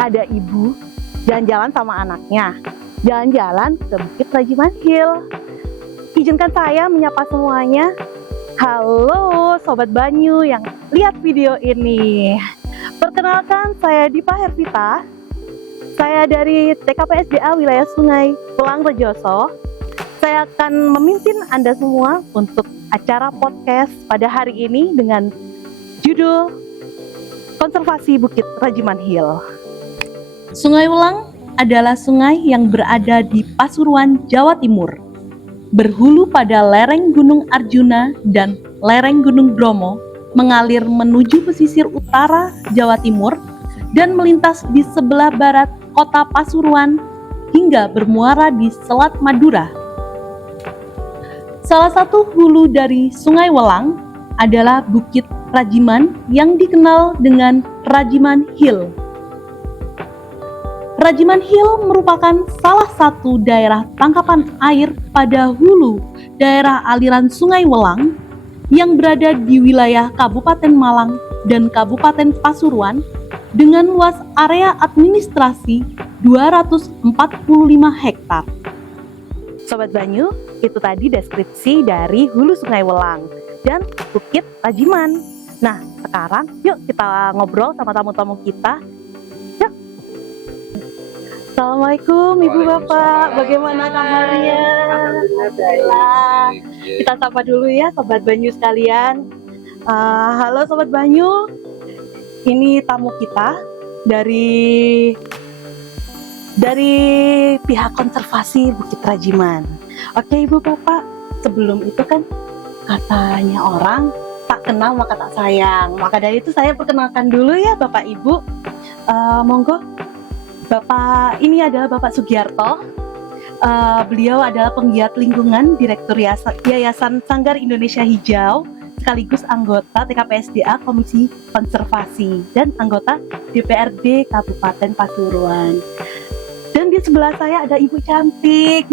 ada ibu jalan-jalan sama anaknya, jalan-jalan ke Bukit Rajiman Hill. Izinkan saya menyapa semuanya. Halo Sobat Banyu yang lihat video ini. Perkenalkan, saya Dipa Hervita. Saya dari TKP SDA wilayah Sungai Welang Rejoso. Saya akan memimpin Anda semua untuk acara podcast pada hari ini dengan judul Konservasi Bukit Rajiman Hill. Sungai Welang adalah sungai yang berada di Pasuruan, Jawa Timur. Berhulu pada lereng Gunung Arjuna dan lereng Gunung Bromo, mengalir menuju pesisir utara Jawa Timur dan melintas di sebelah barat kota Pasuruan hingga bermuara di Selat Madura. Salah satu hulu dari Sungai Welang adalah Bukit Rajiman yang dikenal dengan Rajiman Hill. Rajiman Hill merupakan salah satu daerah tangkapan air pada hulu daerah aliran Sungai Welang yang berada di wilayah Kabupaten Malang dan Kabupaten Pasuruan dengan luas area administrasi 245 hektar. Sobat Banyu, itu tadi deskripsi dari hulu Sungai Welang dan Bukit Rajiman. Nah, sekarang yuk kita ngobrol sama tamu-tamu kita. Yuk. Assalamualaikum Ibu Bapak, bagaimana kabarnya? Alhamdulillah. Kita sapa dulu ya Sobat Banyu sekalian. Halo Sobat Banyu, ini tamu kita dari pihak konservasi Bukit Rajiman. Oke Ibu Bapak, sebelum itu kan katanya orang tak kenal maka tak sayang. Maka dari itu saya perkenalkan dulu ya Bapak Ibu. Monggo. Bapak ini adalah Bapak Sugiarto. Beliau adalah penggiat lingkungan, Direktur Yayasan Sanggar Indonesia Hijau, sekaligus anggota TKP SDA Komisi Konservasi dan anggota DPRD Kabupaten Pasuruan. Dan di sebelah saya ada Ibu cantik,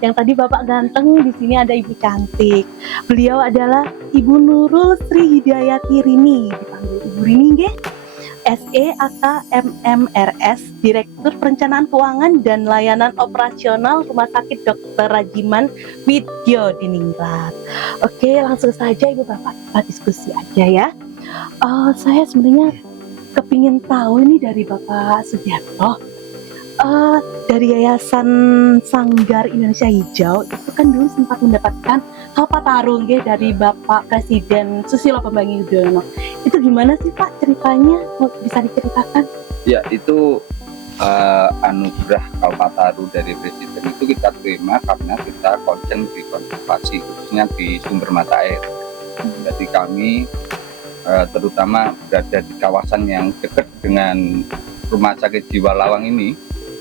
yang tadi Bapak ganteng, di sini ada Ibu cantik. Beliau adalah Ibu Nurul Sri Hidayati Rini, dipanggil Ibu Rini, SEAK MMRS, Direktur Perencanaan Keuangan dan Layanan Operasional Rumah Sakit Dr. Rajiman Widyo Diningrat. Oke, langsung saja Ibu Bapak, kita diskusi aja ya. Saya sebenarnya kepingin tahu ini dari Bapak Sugiarto. Dari Yayasan Sanggar Indonesia Hijau itu kan dulu sempat mendapatkan Kalpataru dari Bapak Presiden Susilo Bambang Yudhoyono. Itu gimana sih Pak ceritanya? Bisa diceritakan? Ya, itu anugerah Kalpataru dari Presiden itu kita terima karena kita concern di konservasi, khususnya di sumber mata air. Jadi kami terutama berada di kawasan yang dekat dengan Rumah Sakit Jiwa Lawang ini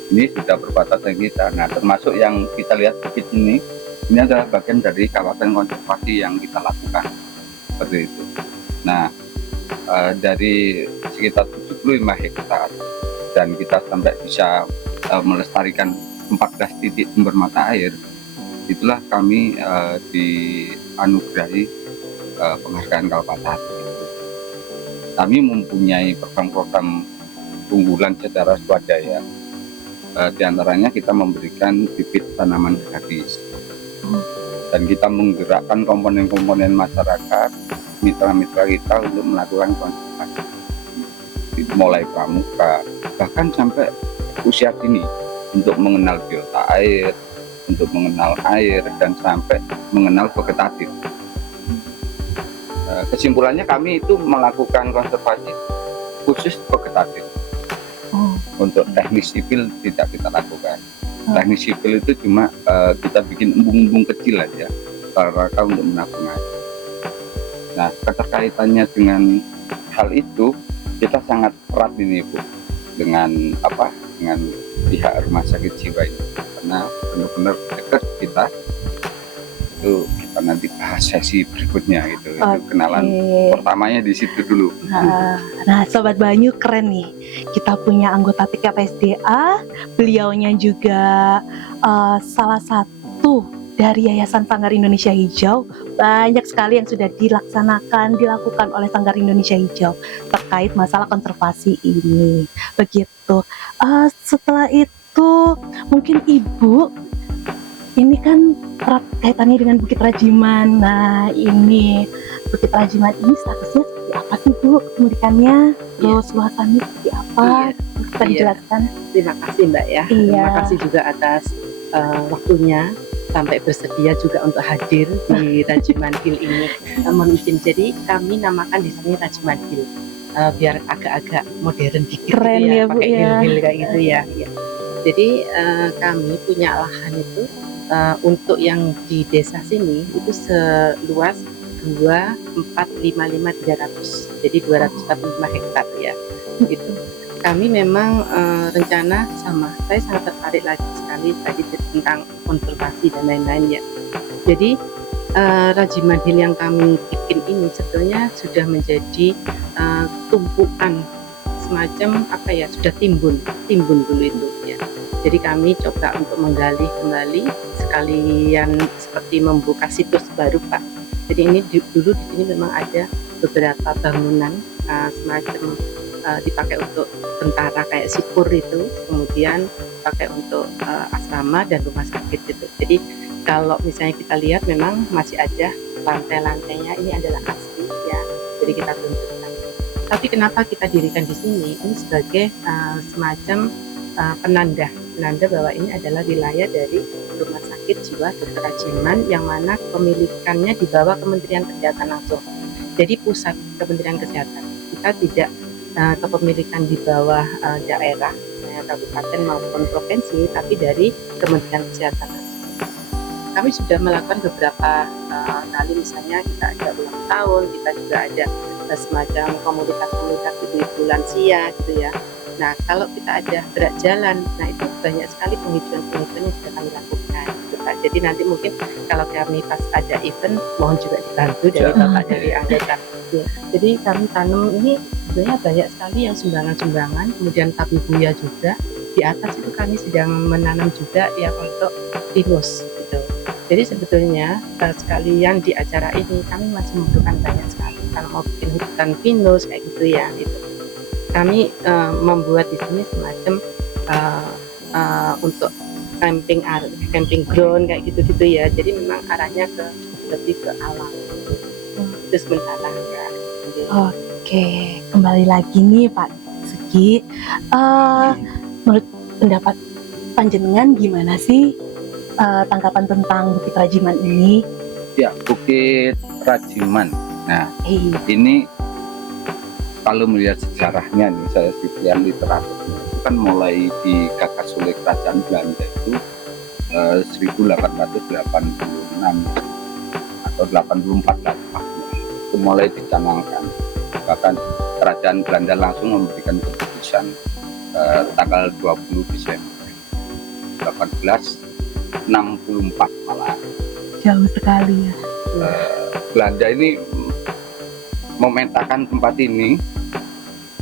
sudah berbatasan kita. Nah, termasuk yang kita lihat bukit ini adalah bagian dari kawasan konservasi yang kita lakukan seperti itu. Nah, dari sekitar 75 hektar dan kita sampai bisa melestarikan 14 titik sumber mata air, itulah kami dianugerahi penghargaan Kalpataru. Kami mempunyai program-program unggulan secara swadaya. Di antaranya kita memberikan bibit tanaman gratis dan kita menggerakkan komponen-komponen masyarakat, mitra-mitra kita untuk melakukan konservasi mulai pramuka bahkan sampai usia dini untuk mengenal biota air, untuk mengenal air dan sampai mengenal vegetatif. Kesimpulannya kami itu melakukan konservasi khusus vegetatif. Untuk teknik sipil tidak kita lakukan. Teknik sipil itu cuma kita bikin embung-embung kecil aja rata-rata untuk menabung air. Nah, keterkaitannya dengan hal itu kita sangat erat ini Bu dengan pihak Rumah Sakit Jiwa ini karena benar-benar dekat kita. Itu kita nanti bahas sesi berikutnya itu kenalan pertamanya di situ dulu. Nah, Sobat Banyu keren nih. Kita punya anggota TKP SDA, beliaunya juga salah satu dari Yayasan Sanggar Indonesia Hijau, banyak sekali yang sudah dilakukan oleh Sanggar Indonesia Hijau terkait masalah konservasi ini. Begitu. Setelah itu, mungkin Ibu, ini kan erat kaitannya dengan Bukit Rajiman. Nah, ini Bukit Rajiman ini statusnya seperti apa sih, Bu? Kepemilikannya, terus luasannya seperti apa? Bisa dijelaskan? Terima kasih Mbak ya. Terima kasih juga atas waktunya sampai bersedia juga untuk hadir di Rajiman Hill ini. Mohon izin, jadi kami namakan di sini Rajiman Hill biar agak-agak modern dikit. Keren gitu ya, Bu, pakai ya. hill kayak gitu ya. Jadi kami punya lahan itu untuk yang di desa sini itu seluas 2.455.300, jadi 245 hektar ya. Gitu. Kami memang rencana sama, saya sangat tertarik lagi sekali tadi tentang konservasi dan lain-lain ya. Jadi Rajiman Hill yang kami bikin ini sebetulnya sudah menjadi tumpukan semacam apa ya, sudah timbun dulu itu ya. Jadi kami coba untuk menggali kembali sekalian seperti membuka situs baru Pak. Jadi ini dulu di sini memang ada beberapa bangunan semacam dipakai untuk tentara kayak sipur itu, kemudian pakai untuk asrama dan rumah sakit itu. Jadi kalau misalnya kita lihat memang masih ada lantai-lantainya, ini adalah asli ya. Jadi kita tunjukkan. Tapi kenapa kita dirikan di sini? Ini sebagai semacam penanda bahwa ini adalah wilayah dari Rumah Sakit Jiwa Dr. Rajiman yang mana kepemilikannya di bawah Kementerian Kesehatan langsung. Jadi pusat Kementerian Kesehatan. Kita tidak kepemilikan di bawah daerah, kabupaten maupun provinsi, tapi dari Kementerian Kesehatan. Kami sudah melakukan beberapa kali, misalnya kita ada ulang tahun, kita juga ada semacam komunitas-komunitas ibu-ibu lansia gitu ya. Nah, kalau kita ada gerak jalan, nah itu banyak sekali penghijauan-penghijauan yang sudah kami lakukan. Gitu, Pak. Jadi nanti mungkin kalau kami pas ada event, mohon juga dibantu dari Bapak dari anggota. Ya. Jadi kami tanam ini sebenarnya banyak sekali yang sumbangan-sumbangan, kemudian tabibuya juga. Di atas itu kami sedang menanam juga yang untuk pinus gitu. Jadi sebetulnya sekalian di acara ini kami masih membutuhkan banyak sekali. Kalau mau bikin hutan pinus kayak gitu ya, gitu. Kami membuat di sini semacam untuk camping ground kayak gitu-gitu ya. Jadi memang arahnya lebih ke alam. Itu sementara ya. Oke, kembali lagi nih Pak Sugi. Menurut pendapat panjenengan gimana sih tanggapan tentang Bukit Rajiman ini? Ya, Bukit Rajiman. Nah, ini kalau melihat sejarahnya nih, saya lihat literatur itu kan mulai digagas oleh kerajaan Belanda itu 1886 atau 84 lah, itu mulai dicanangkan. Bahkan kerajaan Belanda langsung memberikan keputusan tanggal 20 Desember 1864 malah. Jauh sekali ya. Belanda ini memetakan tempat ini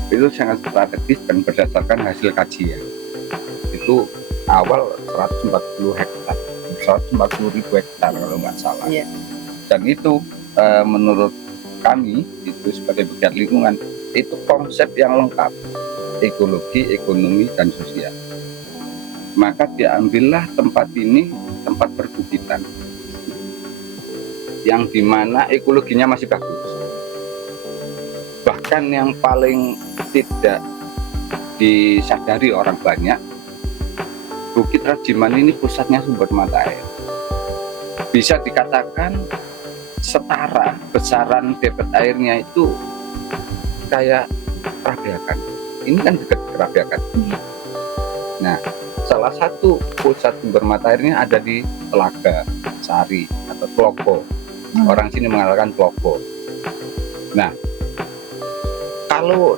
itu sangat strategis dan berdasarkan hasil kajian. Itu awal 140 hektar, 140.000 hektar kalau nggak salah. Yeah. Dan itu menurut kami itu sebagai pegiat lingkungan itu konsep yang lengkap, ekologi, ekonomi, dan sosial. Maka diambillah tempat ini tempat perbukitan yang dimana ekologinya masih bagus. Bahkan yang paling tidak disadari orang banyak, Bukit Rajiman ini pusatnya sumber mata air. Bisa dikatakan setara besaran debit airnya itu kayak Kerabakan. Ini kan dekat Kerabakan. Nah, salah satu pusat sumber mata airnya ada di Telaga Sari atau Tlogo. Orang sini mengatakan Tlogo. Nah, kalau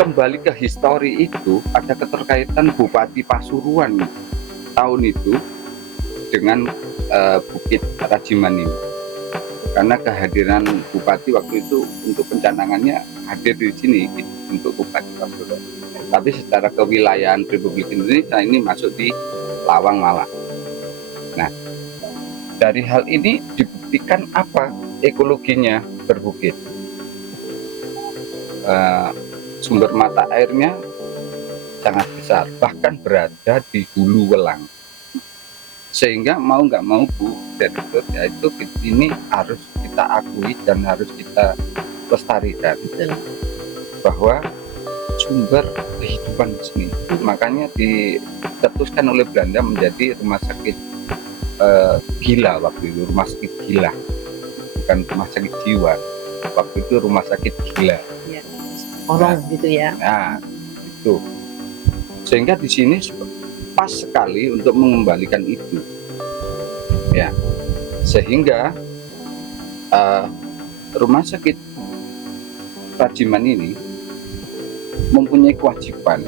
kembali ke histori itu, ada keterkaitan Bupati Pasuruan tahun itu dengan Bukit Rajiman ini. Karena kehadiran Bupati waktu itu untuk pencanangannya hadir di sini untuk Bupati Pasuruan. Tapi secara kewilayahan Republik Indonesia ini masuk di Lawang Malang. Nah, Dari hal ini dibuktikan apa? Ekologinya berbukit. Sumber mata airnya sangat besar, bahkan berada di hulu welang. Sehingga mau nggak mau Bu Direktur, ya itu ini harus kita akui dan harus kita lestarikan. Betul. Bahwa sumber kehidupan di sini. Makanya dicetuskan oleh Belanda menjadi rumah sakit gila waktu itu, rumah sakit gila, bukan rumah sakit jiwa. Waktu itu rumah sakit gila. Ya. Orang gitu ya. Nah, itu. Sehingga di sini pas sekali untuk mengembalikan itu. Ya. Sehingga rumah sakit Rajiman ini mempunyai kewajiban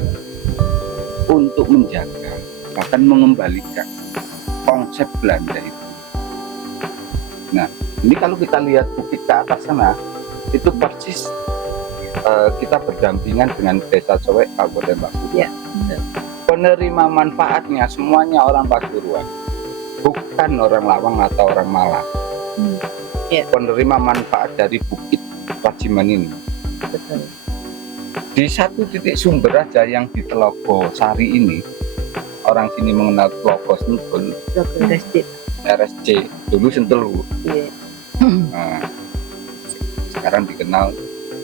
untuk menjaga bahkan mengembalikan konsep Belanda itu. Nah, ini kalau kita lihat bukit ke atas sana, itu persis kita berdampingan dengan Desa Cowek, Kabupaten Pasuruan. Ya. Penerima manfaatnya semuanya orang Pasuruan, bukan orang Lawang atau orang Malang. Ya. Penerima manfaat dari bukit Rajiman ini. Betul. Di satu titik sumber aja yang di Telogo Sari ini, orang sini mengenal Telogo Sentul, RSC, dulu Sentul. Iya. Nah, sekarang dikenal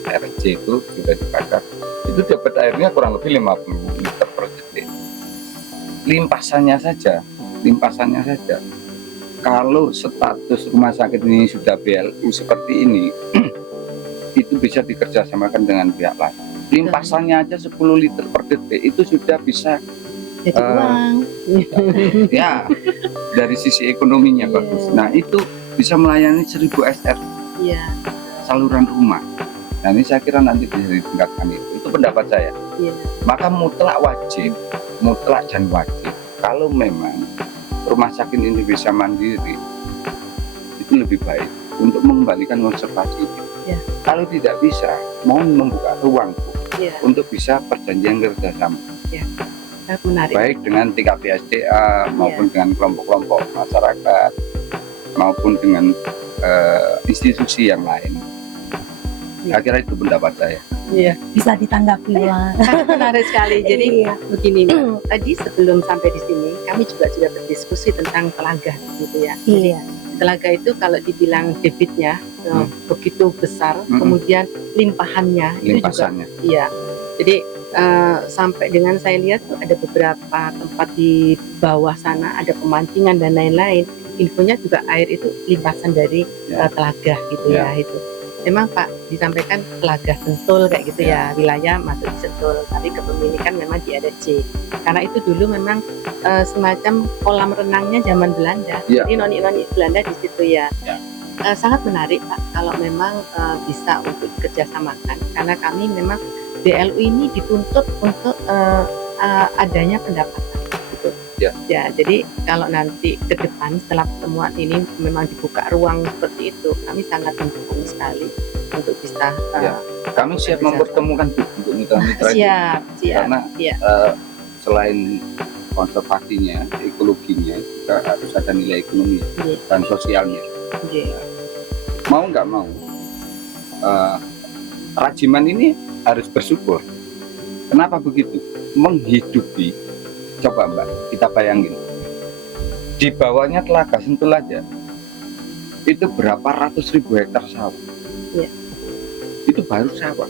RSC itu sudah dibakar. Itu dapat airnya kurang lebih 50 liter per detik. Limpasannya saja. Kalau status rumah sakit ini sudah BLU seperti ini, itu bisa dikerjasamakan dengan pihak lain. Limpasannya aja 10 liter per detik itu sudah bisa Jadi uang. ya dari sisi ekonominya Iya. bagus. Nah itu bisa melayani 1000 SR Iya. saluran rumah. Nah ini saya kira nanti bisa ditingkatkan itu pendapat saya. Iya. Maka mutlak dan wajib kalau memang rumah sakit ini bisa mandiri, itu lebih baik untuk mengembalikan konservasi itu. Ya. Kalau tidak bisa, mohon membuka ruang Iya. untuk bisa perjanjian kerjasama, Sangat menarik. baik dengan tingkat PSDA maupun dengan kelompok-kelompok masyarakat maupun dengan institusi yang lain. Saya kira itu pendapat saya. Iya. Bisa ditanggapi lah. Sangat menarik sekali. Jadi Iya. begini, Mbak. Tadi sebelum sampai di sini, kami juga sudah berdiskusi tentang telaga, gitu ya. Jadi Iya. telaga itu kalau dibilang debitnya begitu besar, kemudian limpahannya itu juga, Limpasannya. iya. Jadi sampai dengan saya lihat tuh ada beberapa tempat di bawah sana ada pemancingan dan lain-lain. Infonya juga air itu limpasan dari Ya. telaga gitu ya itu. Memang Pak disampaikan telaga Sentul kayak gitu ya, wilayah masuk di Sentul, tapi kepemilikan memang di RSC. Karena itu dulu memang semacam kolam renangnya zaman Belanda. Ya. Jadi noni-noni Belanda di situ ya. Ya. Sangat menarik Pak kalau memang bisa untuk dikerjasamakan, karena kami memang BLU ini dituntut untuk adanya pendapatan gitu. Ya. Ya, jadi kalau nanti ke depan setelah pertemuan ini memang dibuka ruang seperti itu, kami sangat mendukung sekali untuk bisa Ya. Kami siap mempertemukan untuk mitra-mitra ini. siap. Karena Iya. selain konservasinya, ekologinya juga harus ada nilai ekonomi Iya. dan sosialnya. Iya. Mau nggak mau, Rajiman ini harus bersyukur. Kenapa begitu? Menghidupi, coba Mbak, kita bayangin. Di bawahnya Telaga Sentul aja, itu berapa ratus ribu hektar sawah. Iya. Itu baru sawah.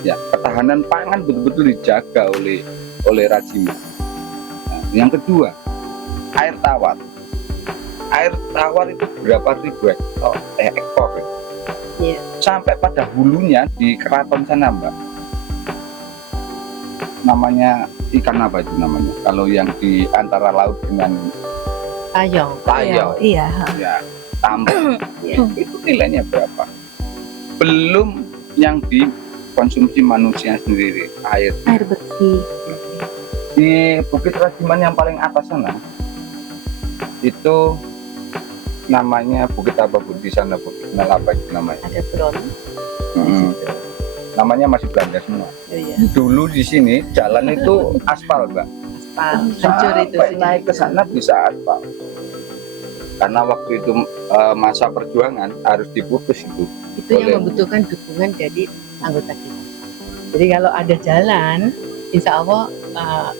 Ya, ketahanan pangan betul-betul dijaga oleh Rajiman. Nah, yang kedua, air tawar. Air tawar itu berapa ribu ekor. Iya. Sampai pada hulunya di keraton sana Mbak, namanya ikan apa itu namanya kalau yang di antara laut dengan Tayong. Tayong Iya. ya tambang Iya. itu nilainya berapa, belum yang dikonsumsi manusia sendiri, air Air bersih. di Bukit Rajiman yang paling atas sana itu namanya bukit apa Bu di sana, bukit apa itu namanya? Ada Bron. Namanya masih Belanda semua. Iya. Dulu di sini jalan itu aspal Mbak. Aspal. Hancur itu. Sampai naik ke sana bisa aspal. karena waktu itu masa perjuangan harus diputus itu. Itu yang membutuhkan dukungan dari anggota kita. Jadi kalau ada jalan, insya Allah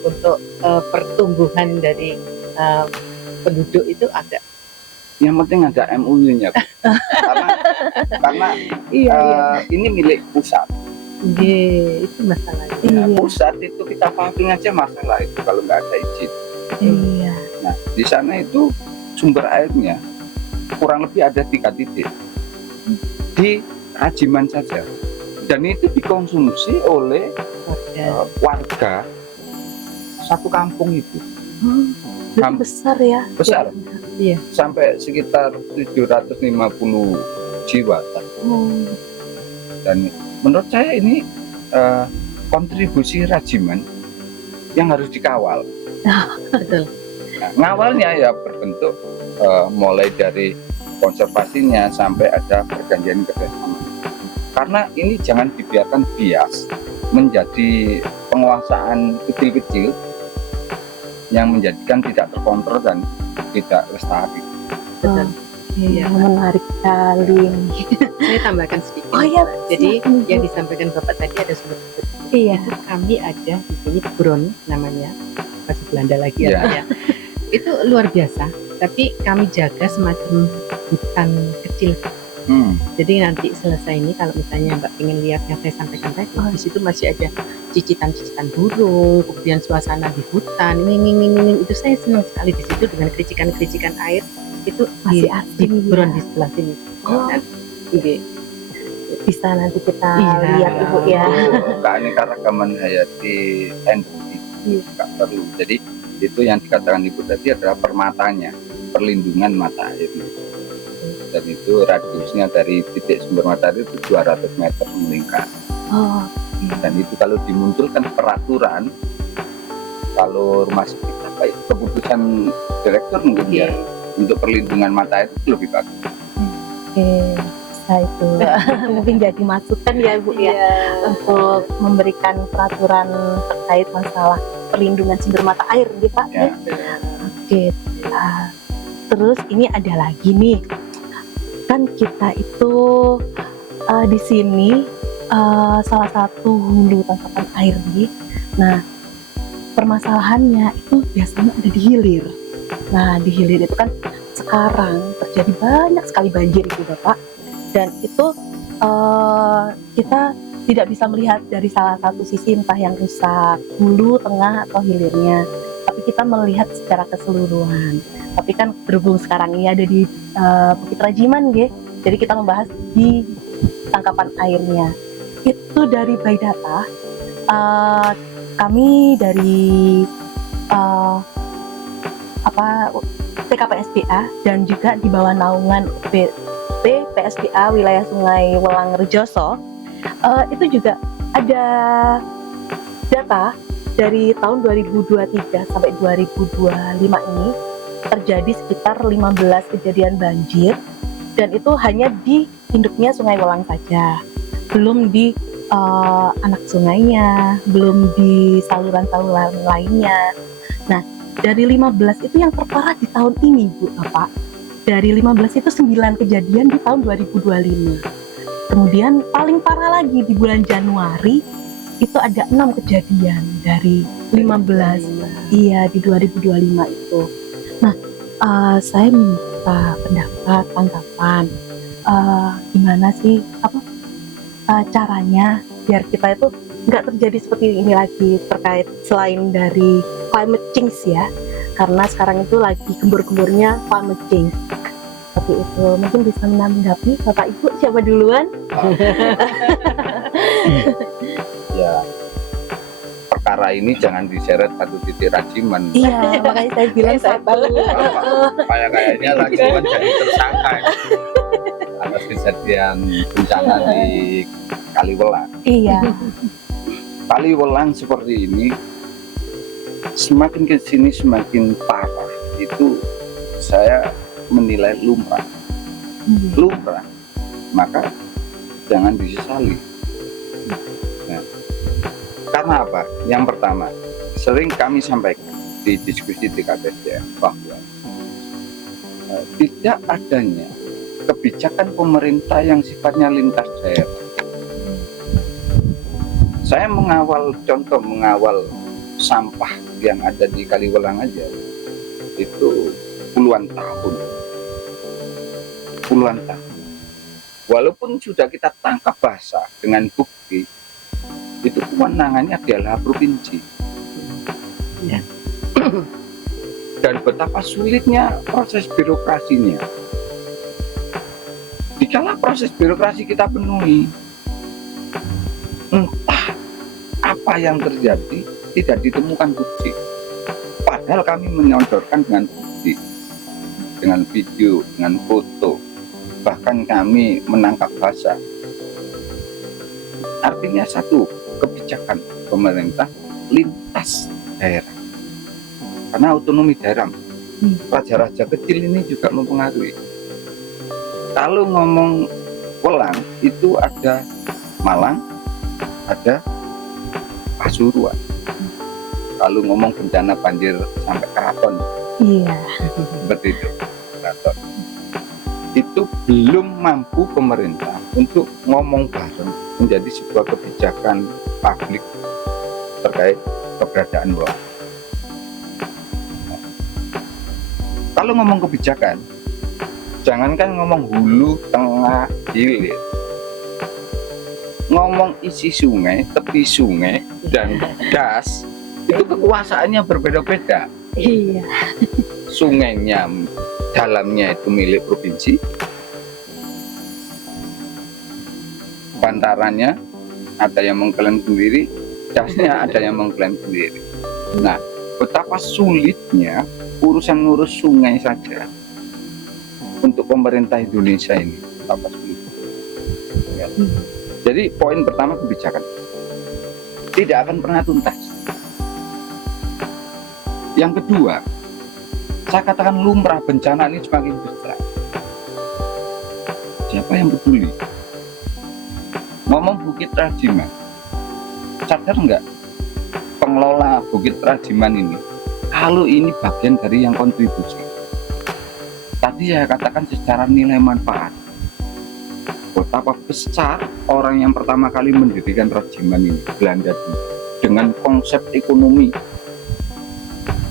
untuk pertumbuhan dari penduduk itu ada. Yang penting ada MUU-nya, karena ini milik pusat. Itu masalahnya. Nah, pusat itu kita pumping aja masalah itu kalau nggak ada izin. Iya. Nah, di sana itu sumber airnya kurang lebih ada 3 titik di Rajiman saja, dan itu dikonsumsi oleh warga satu kampung itu. Berarti besar ya? Besar. Iya. Sampai sekitar 750 jiwa. Dan menurut saya ini kontribusi Rajiman yang harus dikawal. Betul. Nah, ngawalnya ya berbentuk mulai dari konservasinya sampai ada perjanjian kerjasama. Karena ini jangan dibiarkan bias menjadi penguasaan kecil-kecil yang menjadikan tidak terkontrol dan tidak lestari. Betul. Iya, menarik sekali. Saya tambahkan sedikit. Oh iya, Jadi silakan. yang disampaikan Bapak tadi ada sumber. Iya. Kami ada di sini Bron namanya, bahasa Belanda lagi Iya. ya. Itu luar biasa. Tapi kami jaga semacam hutan kecil. Jadi nanti selesai ini kalau misalnya Mbak ingin lihat yang saya sampaikan tadi, di situ masih ada cicitan-cicitan burung, kemudian suasana di hutan, nging, itu saya senang sekali di situ dengan kericikan-kericikan air itu Masih di asli Bron ya. di sebelah sini. Oh. Dan, iya. Bisa nanti kita Iya. lihat Ibu ya. Keanekaragaman hayati endemik nggak perlu. Jadi itu yang dikatakan Ibu tadi adalah permatanya, perlindungan mata air. Dan itu radiusnya dari titik sumber mata air itu 200 meter meningkat. Oh, Dan itu kalau dimunculkan peraturan, kalau rumah sakit apa itu keputusan direktur mungkin ya, untuk perlindungan mata air itu lebih bagus. oke. Bisa itu. Mungkin jadi masukan ya Bu ya. Untuk memberikan peraturan terkait masalah perlindungan sumber mata air gitu Pak. Ya. Oke. Terus ini ada lagi nih. Kan kita itu di sini salah satu hulu tangkapan air nih. Nah, permasalahannya itu biasanya ada di hilir. Nah, di hilir itu kan sekarang terjadi banyak sekali banjir itu Bapak. Dan itu kita tidak bisa melihat dari salah satu sisi entah yang rusak hulu, tengah, atau hilirnya. Tapi kita melihat secara keseluruhan. Tapi kan berhubung sekarang ini ada di Bukit Rajiman, jadi kita membahas di tangkapan airnya. Itu dari Baidata, kami dari TKPSDA dan juga di bawah naungan PSDA wilayah Sungai Welang Rejoso, itu juga ada data dari tahun 2023 sampai 2025 ini terjadi sekitar 15 kejadian banjir, dan itu hanya di induknya Sungai Welang saja, belum di anak sungainya, belum di saluran-saluran lainnya. Nah, dari 15 itu yang terparah di tahun ini Bu Bapak. Dari 15 itu 9 kejadian di tahun 2025. Kemudian paling parah lagi di bulan Januari itu ada 6 kejadian dari 15. Iya, di 2025 itu. Nah, saya minta pendapat, tanggapan, gimana sih caranya biar kita itu nggak terjadi seperti ini lagi, terkait selain dari climate change ya, karena sekarang itu lagi gembur-gemburnya climate change. Seperti itu, mungkin bisa menanggapi Bapak Ibu, siapa duluan? Ya, perkara ini jangan diseret satu titik Rajiman. Iya, makanya saya bilang satu. Kayaknya Rajiman jadi tersangka atas kejadian bencana di Kaliwelang. Iya. Kaliwelang seperti ini semakin ke sini semakin parah. Itu saya menilai lumrah, maka jangan disesali. Nah, karena apa? Yang pertama, sering kami sampaikan di diskusi TKPSDA bahwa tidak adanya kebijakan pemerintah yang sifatnya lintas daerah. Saya mengawal sampah yang ada di Kaliwelang aja itu puluhan tahun. Walaupun sudah kita tangkap basah dengan bukti, itu kewenangannya adalah provinsi. Ya. Dan betapa sulitnya proses birokrasinya. Dikala proses birokrasi kita penuhi, entah apa yang terjadi, tidak ditemukan bukti. Padahal kami menyodorkan dengan bukti, dengan video, dengan foto, bahkan kami menangkap basah. Artinya satu, kebijakan pemerintah lintas daerah. Karena otonomi daerah, raja-raja kecil ini juga mempengaruhi. Kalau ngomong Welang, itu ada Malang, ada Pasuruan. Kalau ngomong bencana banjir sampai Keraton, Iya. seperti itu, Keraton. Itu belum mampu pemerintah untuk ngomong bareng menjadi sebuah kebijakan publik terkait keberadaan Welang. Kalau ngomong kebijakan, jangankan ngomong hulu, tengah, hilir, ngomong isi sungai, tepi sungai, dan das, itu kekuasaannya berbeda-beda. Iya. Sungainya, dalamnya itu milik provinsi, bantarannya ada yang mengklaim sendiri, dasnya ada yang mengklaim sendiri. Nah, betapa sulitnya urusan ngurus sungai saja untuk pemerintah Indonesia ini, betapa sulit. Ya. Jadi poin pertama, kebijakan tidak akan pernah tuntas. Yang kedua, saya katakan lumrah bencana ini semakin besar. Siapa yang peduli? Ngomong Bukit Rajiman, sadar nggak pengelola Bukit Rajiman ini, kalau ini bagian dari yang kontribusi. Tadi saya katakan secara nilai manfaat, betapa besar orang yang pertama kali mendirikan Rajiman ini, Belanda dulu, dengan konsep ekonomi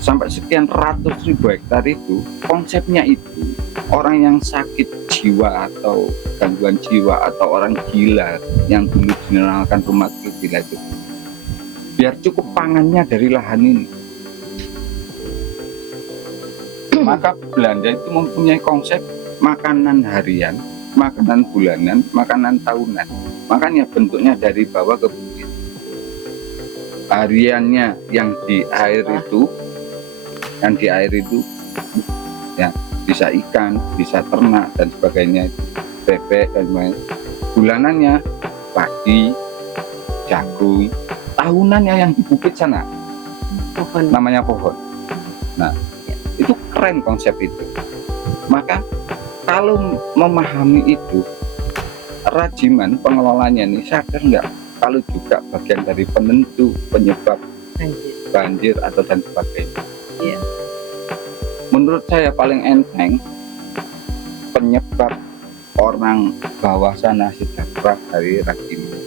sampai sekian ratus ribu hektar itu, konsepnya itu orang yang sakit jiwa atau gangguan jiwa atau orang gila yang dulu dinamakan rumah gila itu, biar cukup pangannya dari lahan ini. Maka Belanda itu mempunyai konsep makanan harian, makanan bulanan, makanan tahunan. Makanya bentuknya dari bawah ke bukit. Hariannya yang di air itu, ya bisa ikan, bisa ternak dan sebagainya, bebek dan lain. Bulanannya padi, jagung. Tahunannya yang di bukit sana, Pohon. namanya pohon. Nah, itu keren konsep itu. Maka kalau memahami itu, Rajiman pengelolanya nih sadar nggak kalau juga bagian dari penentu penyebab banjir atau dan sebagainya. Iya. Menurut saya paling enteng penyebab orang bawah sana sejahtera dari Rajiman.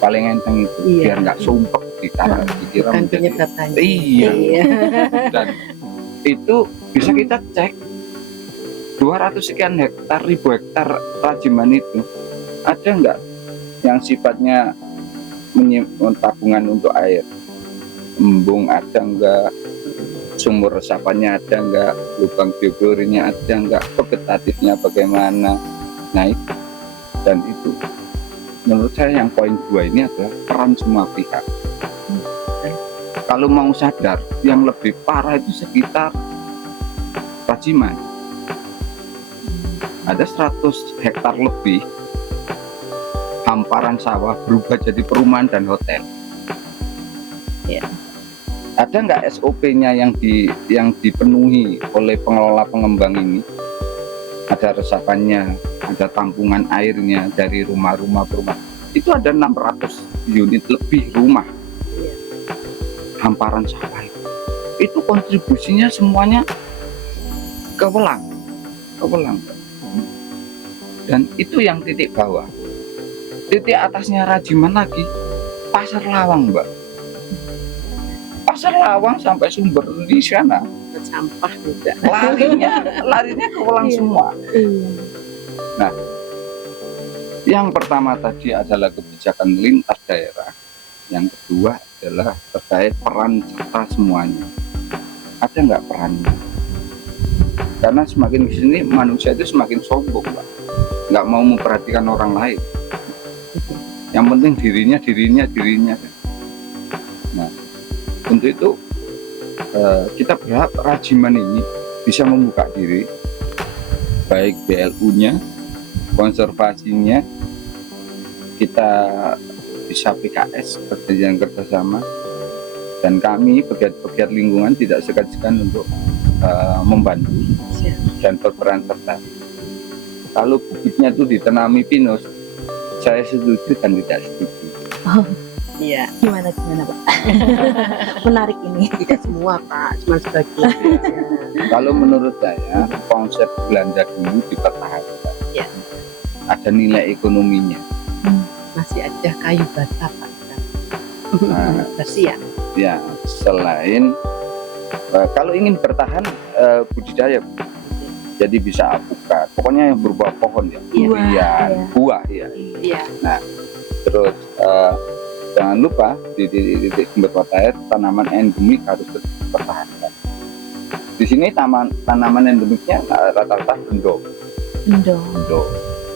Paling enteng itu, Iya. biar nggak sumpek ditaruh dikira Bukan menjadi. penyebab banjir. Iya. Iya. Dan itu bisa kita cek 200 sekian hektar, ribu hektar Rajiman itu ada nggak yang sifatnya tabungan untuk air, embung ada nggak, sumur resapannya ada nggak, lubang biogorinya ada nggak, vegetatifnya bagaimana. Nah itu, dan itu menurut saya yang poin 2 ini adalah peran semua pihak. Kalau mau sadar, yang lebih parah itu sekitar Rajiman. Ada 100 hektar lebih hamparan sawah berubah jadi perumahan dan hotel. Ya. Ada nggak SOP-nya yang dipenuhi oleh pengelola pengembang ini? Ada resapannya, ada tampungan airnya dari rumah-rumah perumahan. Itu ada 600 unit lebih rumah. Hamparan sawah itu kontribusinya semuanya Kewelang. Dan itu yang titik bawah. Titik atasnya Rajiman lagi Pasar Lawang, Mbak. Pasar Lawang sampai Sumber di sana. Buat sampah juga. Larinya Kewelang Iya. semua. Iya. Yang pertama tadi adalah kebijakan lintas daerah. Yang kedua adalah terkait peran serta semuanya. Ada nggak perannya? Karena semakin di sini manusia itu semakin sombong, Pak. Nggak mau memperhatikan orang lain. Yang penting dirinya. Nah, untuk itu kita berharap Rajiman ini bisa membuka diri, baik BLU-nya, konservasinya, kita bisa PKS perjanjian kerjasama, dan kami pegiat-pegiat lingkungan tidak segan-segan untuk membantu dan berperan serta. Kalau bibitnya itu ditanami pinus, saya setuju dan tidak setuju. Iya, Gimana Pak? Menarik ini. tidak semua Pak, cuma sebagian. Kalau menurut saya konsep Belanda dulu dipertahankan. Ya. Ada nilai ekonominya. Masih ada kayu bata Pak. Nah, Bersih ya. ya, selain kalau ingin bertahan budidaya, Bu. Jadi bisa alpukat, pokoknya yang berupa pohon ya, Iya. durian, buah ya. Iya. Terus jangan lupa di titik sumber mata air tanaman endemik harus dipertahankan. Di sini tanaman endemiknya rata-rata bendo.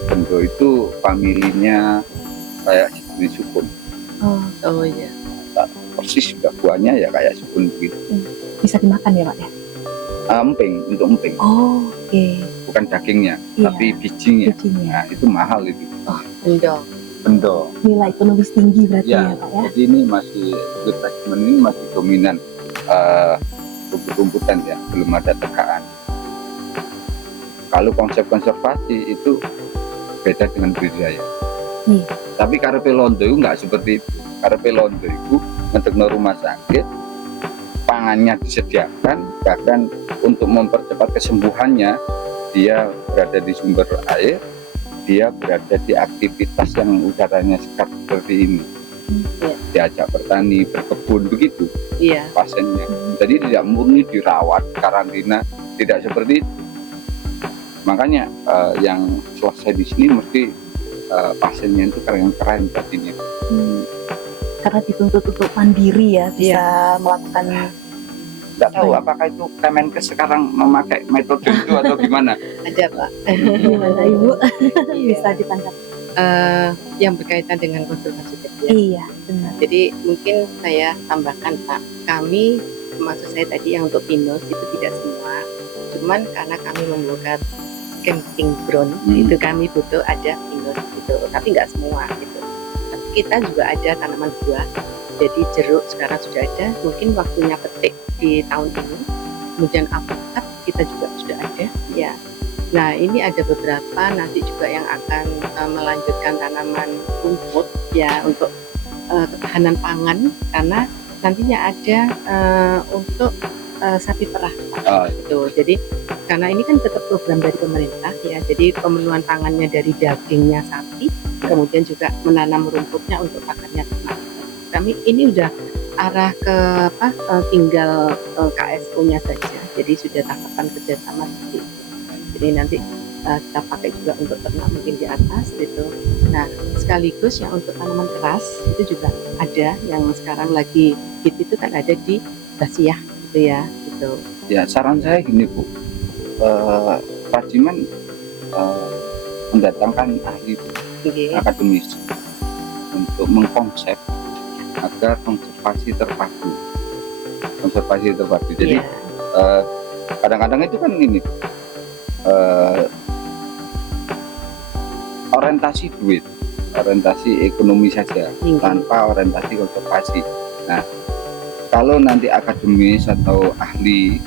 Bendo itu familinya kayak jenis sukun. Oh iya. Persis juga buahnya ya kayak sukun begitu. Bisa dimakan ya Pak ya? Untuk emping, Oh, oke. bukan dagingnya, Iya. tapi bijinya. Bijinya. Nah, itu mahal itu. Bendo. Bendo. Nilai ekonomis tinggi berarti Ya, ya Pak ya? jadi ini masih Rajiman ini masih dominan rumput-rumputan ya, belum ada tegaan. Kalau konsep konservasi itu beda dengan budidaya. Iya. Tapi karepe londo itu nggak seperti itu. Karepe londo itu untuk rumah sakit, pangannya disediakan, bahkan untuk mempercepat kesembuhannya dia berada di sumber air, dia berada di aktivitas yang udaranya sekat seperti ini. Iya. Diajak bertani, berkebun begitu Iya. pasiennya. Jadi tidak murni dirawat, karantina, tidak seperti itu. Makanya yang selesai di sini mesti pasiennya itu keren-keren tadinya. Karena dituntut untuk mandiri ya, bisa melakukan. Tidak tahu apakah itu Kemenkes sekarang memakai metode itu atau gimana. Ada Pak. Gimana Ibu? Iya. Bisa ditangkap? Yang berkaitan dengan konservasi kerja. Iya, benar. Jadi mungkin saya tambahkan Pak, kami maksud saya tadi yang untuk pinus itu tidak semua, cuman karena kami membuka camping ground itu kami butuh ada pinus gitu, tapi nggak semua gitu. Tapi kita juga ada tanaman buah, jadi jeruk sekarang sudah ada, mungkin waktunya petik di tahun ini. Kemudian alpukat kita juga sudah ada ya. Nah ini ada beberapa nanti juga yang akan melanjutkan tanaman rumput ya untuk ketahanan pangan, karena nantinya ada untuk sapi perah gitu. Jadi karena ini kan tetap program dari pemerintah ya, jadi pemenuhan pangannya dari dagingnya sapi, kemudian juga menanam rumputnya untuk pakannya ternak. Kami ini udah arah ke tinggal KSO-nya saja, jadi sudah tahapan kerjasama seperti itu. Jadi nanti kita pakai juga untuk ternak mungkin di atas gitu. Nah sekaligus yang untuk tanaman keras itu juga ada yang sekarang lagi hit, itu kan ada di Basiah gitu ya gitu. Ya saran saya gini Bu, Rajiman mendatangkan ahli akademis untuk mengkonsep agar konservasi terpadu. Jadi kadang-kadang itu kan ini orientasi duit, orientasi ekonomi saja, tanpa orientasi konservasi. Nah, kalau nanti akademis atau ahli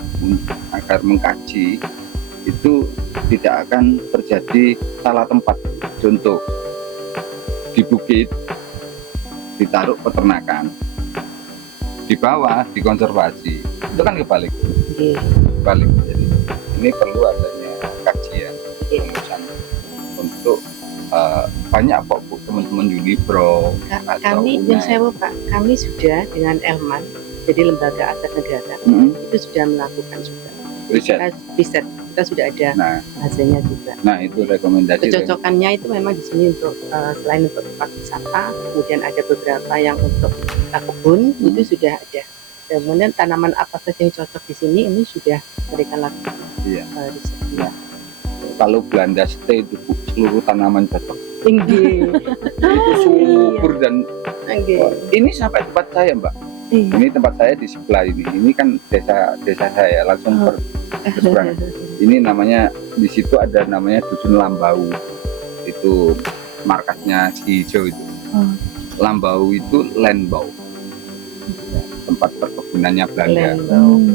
agar mengkaji, itu tidak akan terjadi salah tempat. Contoh, di bukit ditaruh peternakan, di bawah dikonservasi, itu kan kebalik. Jadi ini perlu adanya kajian pengurusan untuk banyak kok Bu teman-teman Unibro atau Kami UNAI. yang sewa Pak, kami sudah dengan Elman, jadi lembaga adat negara, itu sudah melakukan juga Riset. riset. Kita sudah ada Nah, hasilnya juga. nah itu rekomendasi. Kecocokannya itu memang di sini untuk selain untuk tempat wisata, kemudian ada beberapa yang untuk kebun itu sudah ada. Kemudian tanaman apa saja yang cocok di sini ini sudah mereka lakukan. Iya. Risetnya. Kalau Belanda stay itu Bu, seluruh tanaman cocok. Tinggi. Itu subur dan Tinggi. ini sampai tempat saya Mbak. Iya. Ini tempat saya di sebelah ini. Ini kan desa saya langsung berseberangan. Ini namanya di situ ada namanya Dusun Lambau. Itu markasnya si hijau itu. Lambau itu Landbau. Tempat perkebunannya Belanda.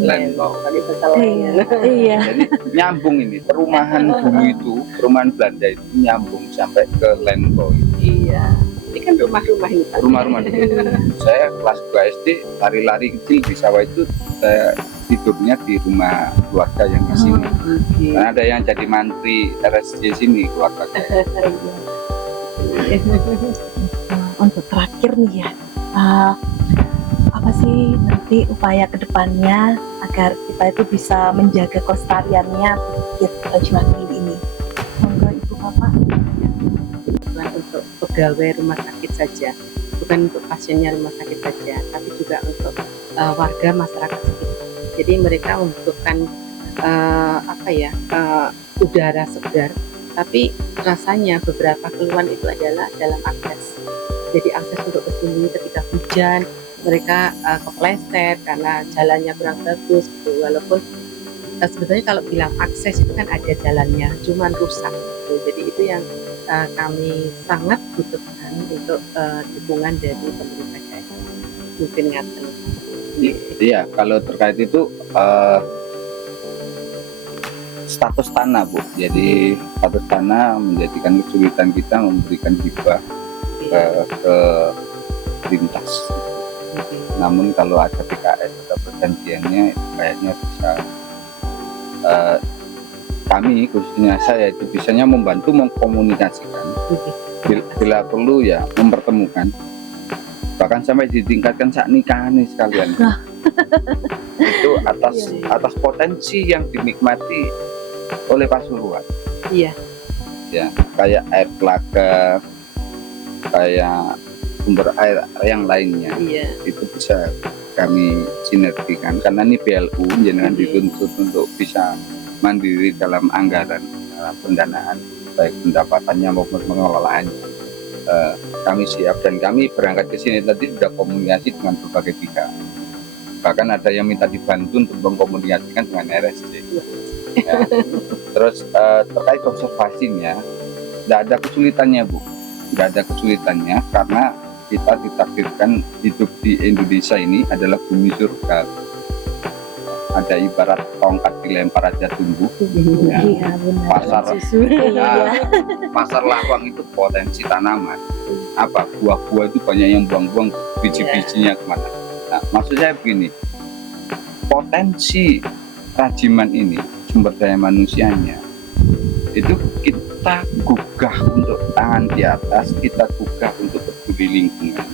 Landbau. Tadi bahasa Iya. lain. Iya. Jadi nyambung ini perumahan dulu itu, perumahan Belanda itu nyambung sampai ke Landbau. Iya. Ini kan rumah-rumah ini Pak. Rumah-rumah dulu. Saya kelas 2 SD lari-lari kecil di sawah itu, saya tidurnya di rumah keluarga yang di sini. Oke. Karena ada yang jadi mantri RSJ sini keluarga saya. Untuk terakhir nih ya, apa sih nanti upaya kedepannya agar kita itu bisa menjaga kelestariannya Bukit Raji Mangil ini? Monggo Ibu Bapak. Bukan untuk pegawai rumah sakit saja, bukan untuk pasiennya rumah sakit saja, tapi juga untuk warga masyarakat sekitar. Jadi mereka membutuhkan udara segar, tapi rasanya beberapa keluhan itu adalah dalam akses. Jadi akses untuk ke sini ketika hujan, mereka kepleset karena jalannya kurang bagus. Gitu. Walaupun sebetulnya kalau bilang akses itu kan ada jalannya, cuman rusak. Gitu. Jadi itu yang kami sangat butuhkan untuk dukungan dari pemerintah daerah. Mungkin ngaten. Iya, kalau terkait itu status tanah Bu. Jadi status tanah menjadikan kesulitan kita memberikan hibah ke lintas. Namun kalau ada PKS atau perjanjiannya itu kayaknya bisa kami khususnya saya itu bisanya membantu mengkomunikasikan bila perlu ya mempertemukan, bahkan sampai ditingkatkan sak nikahan sekalian. Itu atas potensi yang dinikmati oleh Pasuruan. Iya. Ya, kayak air telaga, kayak sumber air yang lainnya. Iya. Itu bisa kami sinergikan karena ini BLU jangan dituntut untuk bisa mandiri dalam anggaran, dalam pendanaan baik pendapatannya maupun pengelolaannya. Kami siap dan kami berangkat ke sini tadi sudah komunikasi dengan berbagai pihak. Bahkan ada yang minta dibantu untuk mengkomunikasikan dengan RSJ. Ya. Terus terkait konservasinya, tidak ada kesulitannya Bu, tidak ada kesulitannya karena kita ditakdirkan hidup di Indonesia ini adalah bumi surga. Ada ibarat tongkat dilempar aja tumbuh. Ya. Iya benar. Pasar, Iya. pasar lawang itu potensi tanaman. Apa buah-buah itu banyak yang buang-buang biji-bijinya kemana? Nah, maksud saya begini, potensi Rajiman ini sumber daya manusianya itu kita gugah untuk tangan di atas, kita gugah untuk peduli lingkungan.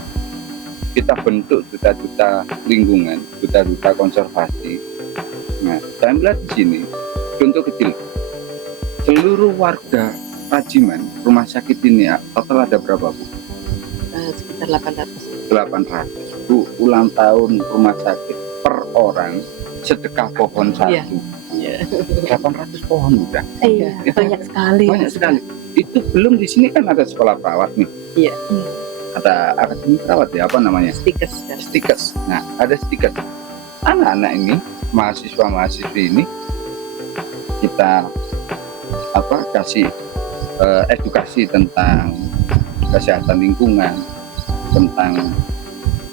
Kita bentuk duta-duta lingkungan, duta-duta konservasi. Nah, saya melihat di sini contoh kecil. Seluruh warga Rajiman, rumah sakit ini total ada berapa Bu? Sekitar 800. 800 Bu, ulang tahun rumah sakit per orang sedekah pohon satu. Iya. 800 pohon udah. Iya, banyak sekali. Banyak sekali. Itu belum di sini kan ada sekolah perawat nih. Iya. Ada akademi perawat ya, apa namanya? Stiker. Stikers. Nah, ada stiker. Anak-anak ini, mahasiswa-mahasiswi ini kita kasih edukasi tentang kesehatan lingkungan, tentang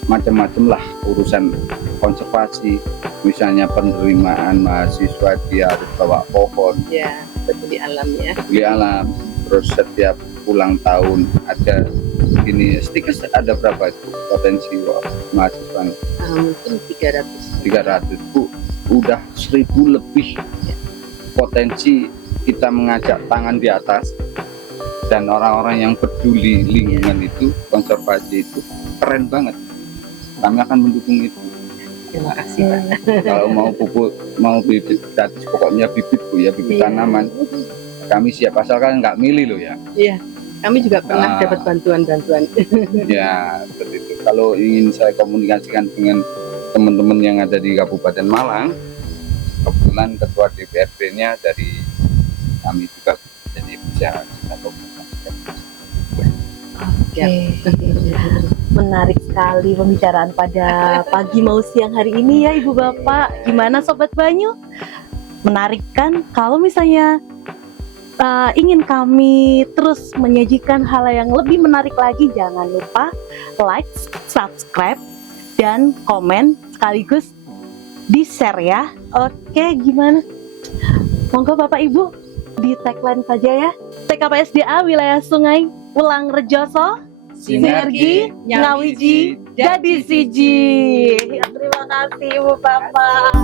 macam-macam lah urusan konservasi. Misalnya penerimaan mahasiswa dia harus bawa pohon, Ya, peduli alam ya. peduli alam. Terus setiap ulang tahun ada ini stiker. Ada berapa itu potensi mahasiswanya? Mungkin 300. 300 Bu, udah 1000 lebih. potensi kita mengajak tangan di atas dan orang-orang yang peduli lingkungan itu, konservasi itu keren banget. Kami akan mendukung itu. Terima kasih Pak. Kalau mau pupuk, mau bibit gratis, pokoknya bibit Bu ya, bibit Iya. tanaman. Kami siap asalkan nggak milih loh ya. Iya, kami juga pernah dapat bantuan-bantuan. Ya, seperti itu. Kalau ingin saya komunikasikan dengan teman-teman yang ada di Kabupaten Malang, kebetulan ketua DPRD-nya dari kami juga, jadi bisa kita komunikasikan. Ya. Menarik sekali pembicaraan pada pagi mau siang hari ini ya Ibu Bapak. Gimana Sobat Banyu? Menarik kan? Kalau misalnya ingin kami terus menyajikan hal yang lebih menarik lagi, jangan lupa like, subscribe, dan komen sekaligus di-share ya. Oke, gimana? Monggo Bapak Ibu di tagline saja ya. TKPSDA Wilayah Sungai Ulang Rejoso, Sinergi Ngawiji jadi siji. Ya, terima kasih Ibu Bapak.